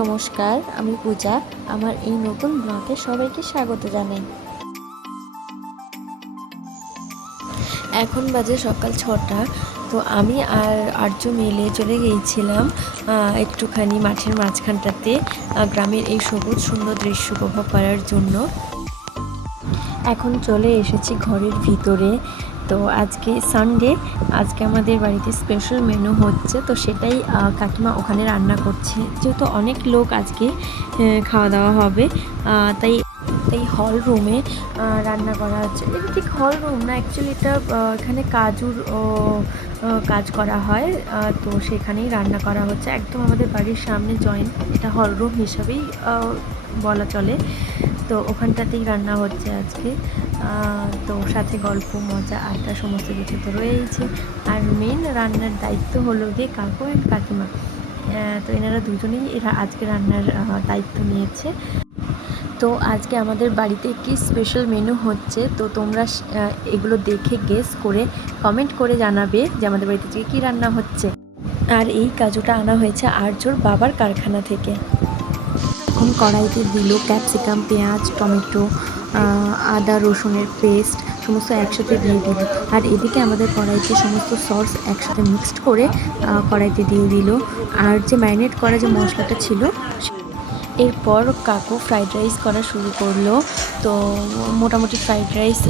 নমস্কার, আমি পূজা। আমার এই নতুন ব্লগে সবাইকে স্বাগত জানাই। এখন বাজে সকাল 6টা। তো আমি আর আর্য মিলে চলে গিয়েছিলাম একটুখানি মাঠের মাঝখানটাতে গ্রামের এই সবুজ সুন্দর দৃশ্য উপভোগ করার জন্য। এখন চলে এসেছি ঘরের ভিতরে। তো আজকে সানডে, আজকে আমাদের বাড়িতে স্পেশাল মেনু হচ্ছে, তো সেটাই কাকিমা ওখানে রান্না করছে। যেহেতু অনেক লোক আজকে খাওয়া দাওয়া হবে, তাই এই হল রুমে রান্না করা হচ্ছে। এটা ঠিক হল রুম না, অ্যাকচুয়ালি এটা এখানে কাজুর কাজ করা হয়, তো সেখানেই রান্না করা হচ্ছে। একদম আমাদের বাড়ির সামনে জয়েন্ট, এটা হল রুম হিসাবেই বলা চলে। তো ওখানটাতেই রান্না হচ্ছে আজকে। তো সাথে গল্প মজা আড্ডা সমস্ত কিছু তো রয়েইছে। আর মেন রান্নার দায়িত্ব হলো গিয়ে কাকু অ্যান্ড কাকিমা। তো এনারা দুজনেই আজকে রান্নার দায়িত্ব নিয়েছে। তো আজকে আমাদের বাড়িতে একটি স্পেশাল মেনু হচ্ছে। তো তোমরা এগুলো দেখে গেস করে কমেন্ট করে জানাবে যে আমাদের বাড়িতে আজকে কী রান্না হচ্ছে। আর এই কাজুটা আনা হয়েছে আর্যর বাবার কারখানা থেকে। এখন কড়াইতে দিল ক্যাপসিকাম, পেঁয়াজ, টমেটো, আদা রসুনের পেস্ট সমস্ত একসাথে দিয়ে দিল। আর এদিকে আমাদের কড়াইতে সমস্ত সস একসাথে মিক্সড করে কড়াইতে দিয়ে দিল। আর যে ম্যারিনেট করা যে মশলাটা ছিল, এরপর কাকু ফ্রাইড রাইস করা শুরু করলো। তো মোটামুটি ফ্রাইড রাইস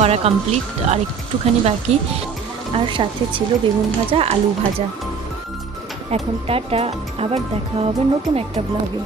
করা কমপ্লিট, আর একটুখানি বাকি। আর সাথে ছিল বেগুন ভাজা, আলু ভাজা। এখন টাটা, আবার দেখা হবে নতুন একটা ব্লগে।